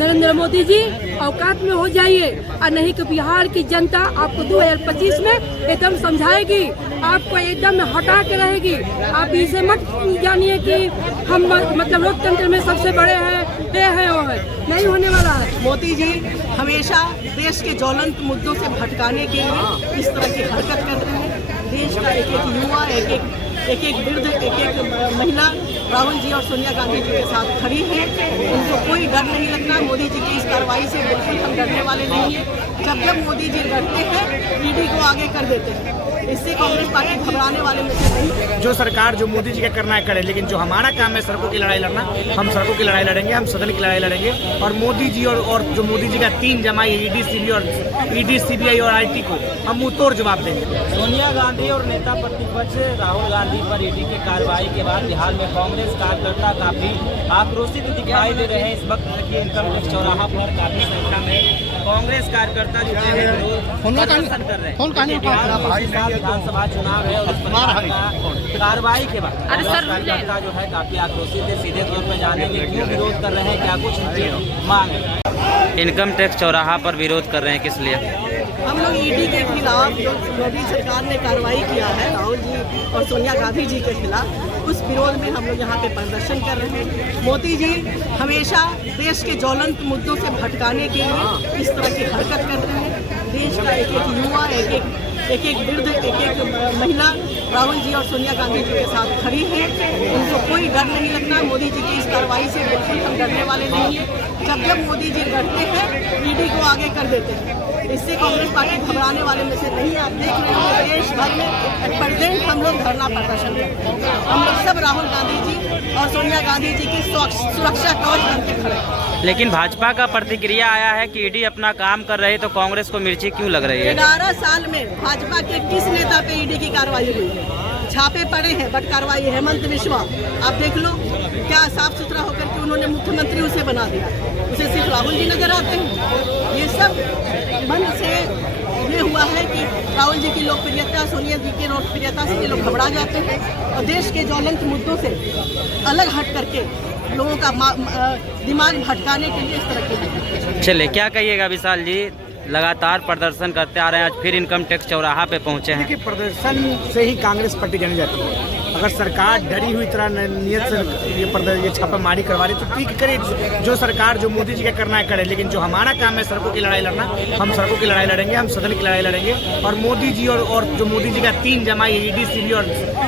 नरेंद्र मोदी जी औकात में हो जाइए, और नहीं तो बिहार की जनता आपको 2025 में एकदम समझाएगी, आपको एकदम हटा के रहेगी। आप इसे मत जानिए कि हम मतलब लोकतंत्र में सबसे बड़े हैं, ये है वो है, नहीं होने वाला है। मोदी जी हमेशा देश के ज्वलंत मुद्दों से भटकाने के लिए इस तरह की हरकत करते हैं। देश का एक एक युवा, एक एक वृद्ध, एक एक महिला राहुल जी और सोनिया गांधी जी के साथ खड़ी है। उनको कोई डर नहीं लगता। मोदी जी की इस कार्रवाई से बिल्कुल हम डरने वाले नहीं हैं। जब मोदी जी डरते हैं, ईडी को आगे कर देते हैं। इससे कांग्रेस पार्टी घबराने वाले में से नहीं। जो सरकार जो मोदी जी का करना है करे, लेकिन जो हमारा काम है सड़कों की लड़ाई लड़ना, हम सड़कों की लड़ाई लड़ेंगे, हम सदन की लड़ाई लड़ेंगे। और मोदी जी और जो मोदी जी का 3 जमाई ईडी सीबीआई और आईटी को हम मुंह तोड़ जवाब देंगे। सोनिया गांधी और नेता प्रतिपक्ष राहुल गांधी पर ईडी की कार्रवाई के बाद बिहार में कांग्रेस कार्यकर्ता काफी आक्रोशित दिखाई दे रहे हैं। इस वक्त देखिए इनकम टैक्स चौराहा पर काफी संख्या में कांग्रेस कार्यकर्ता जो है प्रदर्शन कर रहे हैं। विधानसभा चुनाव है और इस कार्रवाई के बाद कार्यकर्ता जो है काफी आक्रोशित है। सीधे तौर पर जानेंगे क्यों विरोध कर रहे हैं, क्या कुछ उनकी मांग है। इनकम टैक्स चौराहा पर विरोध कर रहे हैं, किस लिए? हम लोग ईडी के खिलाफ जो मोदी सरकार ने कार्रवाई किया है राहुल जी और सोनिया गांधी जी के खिलाफ, उस विरोध में हम लोग यहाँ पे प्रदर्शन कर रहे हैं। मोदी जी हमेशा देश के ज्वलंत मुद्दों से भटकाने के लिए इस तरह की हरकत करते हैं। देश का एक एक युवा, एक एक वृद्ध, एक एक महिला राहुल जी और सोनिया गांधी जी के साथ खड़ी है। उनको कोई डर नहीं लगता। मोदी जी की इस कार्रवाई से बिल्कुल हम डरने वाले नहीं हैं। जब मोदी जी डरते हैं, ईडी को आगे कर देते हैं। इससे कांग्रेस पार्टी घबराने वाले में से नहीं। आप देख रहे हैं देश भर में प्रेजेंट हम लोग धरना प्रदर्शन करते हैं। हम लोग सब राहुल गांधी जी और सोनिया गांधी जी की सुरक्षा कवच बन के खड़े हैं। लेकिन भाजपा का प्रतिक्रिया आया है कि ईडी अपना काम कर रही है, तो कांग्रेस को मिर्ची क्यों लग रही है? 11 साल में भाजपा के किस नेता पे ईडी की कार्रवाई हुई है? छापे पड़े हैं बट कार्रवाई हेमंत बिश्वा आप देख लो, क्या साफ सुथरा होकर के उन्होंने मुख्यमंत्री उसे बना दिया। उसे सिर्फ राहुल जी नजर आते हैं। ये सब मन से ये हुआ है कि राहुल जी की लोकप्रियता, सोनिया जी की लोकप्रियता से ये लोग घबरा जाते हैं और देश के ज्वलंत मुद्दों से अलग हट करके लोगों का दिमाग भटकाने के लिए इस तरह की। चलिए, क्या कहिएगा विशाल जी? लगातार प्रदर्शन करते आ रहे हैं, आज फिर इनकम टैक्स चौराहा पे पहुंचे हैं। देखिए, प्रदर्शन से ही कांग्रेस पार्टी जानी जाती है। अगर सरकार डरी हुई तरह नियत से ये छापामारी करवा रही तो ठीक करे। जो सरकार जो मोदी जी का करना है करे, लेकिन जो हमारा काम है सड़कों की लड़ाई लड़ना, हम सड़कों की लड़ाई लड़ेंगे, हम सदन की लड़ाई लड़ेंगे। और मोदी जी और जो मोदी जी का 3 जमाई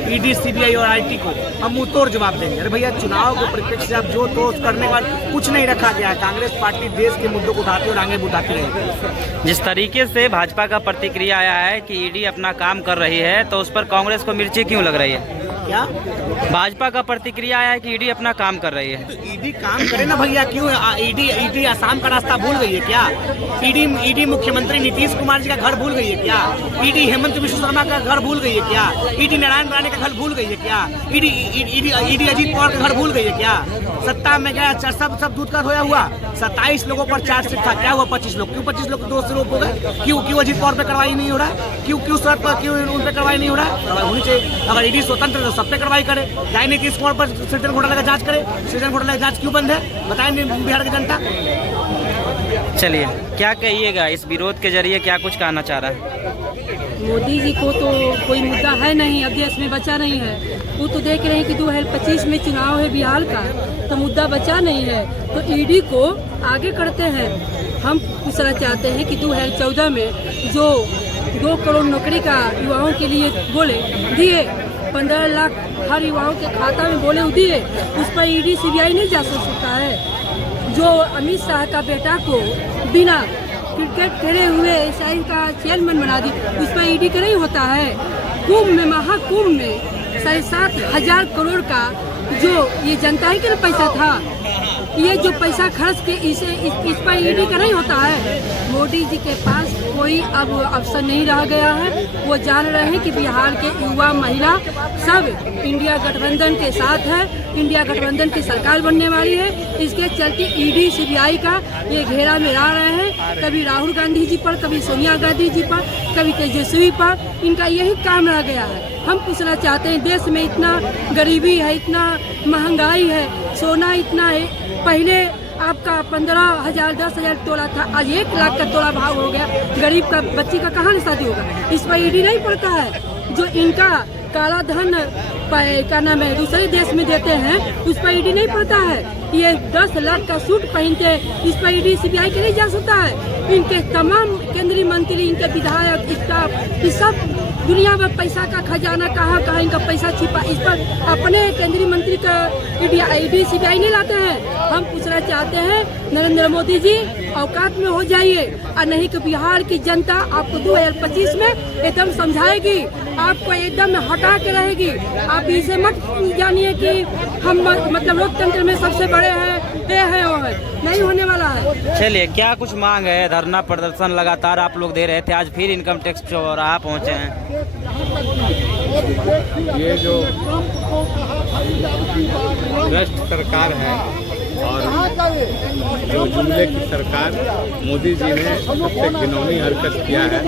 ईडी सीबीआई और आईटी को हम मुंह तोड़ जवाब देंगे। अरे भैया, चुनाव के परिप्रेक्ष्य से आप जो तो करने के बाद कुछ नहीं रखा गया है। कांग्रेस पार्टी देश के मुद्दों को उठाती और आगे उठाती रहेगी। जिस तरीके से भाजपा का प्रतिक्रिया आया है कि ईडी अपना काम कर रही है, तो उस पर कांग्रेस को मिर्ची क्यों लग रही है? क्या भाजपा का प्रतिक्रिया आया है कि ईडी अपना काम कर रही है? तो ईडी काम करे ना भैया, क्यों ईडी आसाम का रास्ता भूल गई है क्या? ईडी मुख्यमंत्री नीतीश कुमार जी का घर भूल गई है क्या? ईडी हेमंत बिश्व शर्मा का घर भूल गई है क्या? ईडी नारायण राणे का घर भूल गई है क्या? ईडी अजीत पवार का घर भूल गई है क्या? सत्ता में गया सब दूध का धोया हुआ। 27 लोगों पर चार्जशीट था, क्या हुआ? 25 लोग। क्यों 25 लोग दोष हो गए? क्यों अजीत पवार पे कार्रवाई नहीं हो रहा है? क्यों सर पर क्यों उन पे कार्रवाई नहीं हो रहा है? कार्रवाई होनी चाहिए। अगर ईडी स्वतंत्र तो सब पे कार्रवाई करे। चाहे नीतीश कुमार पर सृजन घोटाला का जांच करे। सृजन घोटाला की जांच क्यों बंद है? बताएं बिहार की जनता। चलिए, क्या कहिएगा? इस विरोध के जरिए क्या कुछ कहना चाह रहा है? मोदी जी को तो कोई मुद्दा है नहीं, अब देश में बचा नहीं है। वो तो देख रहे हैं कि 2025 में चुनाव है बिहार का, तो मुद्दा बचा नहीं है, तो ईडी को आगे करते हैं। हम पूछना चाहते हैं कि 2014 में जो 2 करोड़ नौकरी का युवाओं के लिए बोले दिए, 15 लाख हर युवाओं के खाता में बोले दिए, उस पर ईडी सीबीआई नहीं जा सकता है। जो अमित शाह का बेटा को बिना क्रिकेट खेले हुए एसआई का चेयरमैन बना दी, उस पर ईडी का नहीं होता है। कुंभ में, महाकुंभ में 7,500 करोड़ का जो ये जनता ही के पैसा था, ये जो पैसा खर्च के इस पर ईडी का नहीं होता है। मोदी जी के पास कोई अब अवसर नहीं रह गया है। वो जान रहे हैं कि बिहार के युवा, महिला सब इंडिया गठबंधन के साथ है। इंडिया गठबंधन की सरकार बनने वाली है। इसके चलते ईडी सीबीआई का ये घेरा में आ रहे हैं। कभी राहुल गांधी जी पर, कभी सोनिया गांधी जी पर, कभी तेजस्वी पर। इनका यही काम रह गया है। हम पूछना चाहते हैं, देश में इतना गरीबी है, इतना महंगाई है, सोना इतना है। पहले आपका 15,000 10,000 तोला था, आज 1 लाख का तोला भाव हो गया। गरीब का बच्ची का कहाँ शादी होगा? इस पर ईडी नहीं पड़ता है। जो इनका काला धन का नाम है दूसरे देश में देते हैं, उस पर ईडी नहीं पड़ता है। ये 10 लाख का सूट पहनते, इस पर ईडी सीबीआई के नहीं जा सकता है। इनके तमाम केंद्रीय मंत्री, इनके विधायक, स्टाफ, इस सब दुनिया में पैसा का खजाना कहाँ कहाँ इनका पैसा छिपा, इस पर अपने केंद्रीय मंत्री का ईडी सीबीआई नहीं लाते हैं। हम पूछना चाहते हैं नरेंद्र मोदी जी, औकात में हो जाइए, और नहीं तो बिहार की जनता आपको 2025 में एकदम समझाएगी, आपको एकदम हटा के रहेगी। आप इसे मत जानिए कि हम मतलब लोकतंत्र में सबसे बड़े हैं, ये है वो है, नहीं होने वाला है। चलिए, क्या कुछ मांग है? धरना प्रदर्शन लगातार आप लोग दे रहे थे, आज फिर इनकम टैक्स चौराहा पहुंचे हैं। ये जो भ्रष्ट सरकार है और जो जुमले की सरकार मोदी जी ने सबसे घिनौनी हरकत किया है,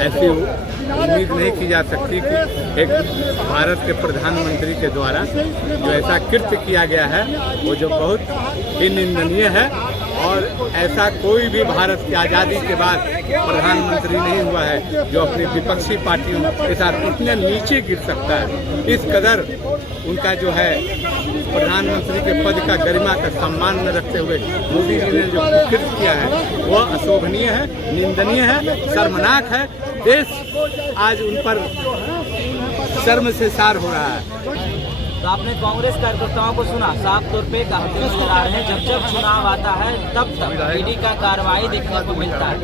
ऐसी उम्मीद नहीं की जा सकती कि एक भारत के प्रधानमंत्री के द्वारा जो ऐसा कृत्य किया गया है वो जो बहुत ही निंदनीय है। और ऐसा कोई भी भारत की आज़ादी के बाद प्रधानमंत्री नहीं हुआ है जो अपनी विपक्षी पार्टियों के साथ इतने नीचे गिर सकता है। इस कदर उनका जो है प्रधानमंत्री के पद का गरिमा का सम्मान न रखते हुए मोदी जी ने जो कृत्य किया है वह अशोभनीय है, निंदनीय है, शर्मनाक है। देश आज उन पर शर्म से सार हो रहा है। तो आपने कांग्रेस कार्यकर्ताओं को सुना, साफ तौर पे कहते नजर आ रहे हैं जब जब चुनाव आता है तब तक ईडी का कार्रवाई देखने को मिलता है।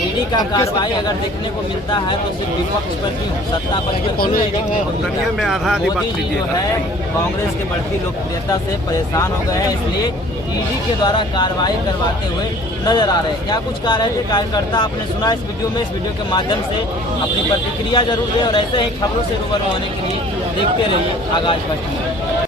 ईडी का कार्रवाई अगर देखने को मिलता है तो सिर्फ विपक्ष पर क्यों, सत्ता पर क्यों नहीं देखने को मिलता है। मोदी जी जो है कांग्रेस के बढ़ती लोकप्रियता से परेशान हो गए हैं, इसलिए ईडी के द्वारा कार्रवाई करवाते हुए नजर आ रहे हैं। क्या कुछ कह रहे थे कार्यकर्ता आपने सुना इस वीडियो में। इस वीडियो के माध्यम से अपनी प्रतिक्रिया जरूर दें और ऐसे ही खबरों से रूबरू होने के लिए देखते रहिए आगाज पर।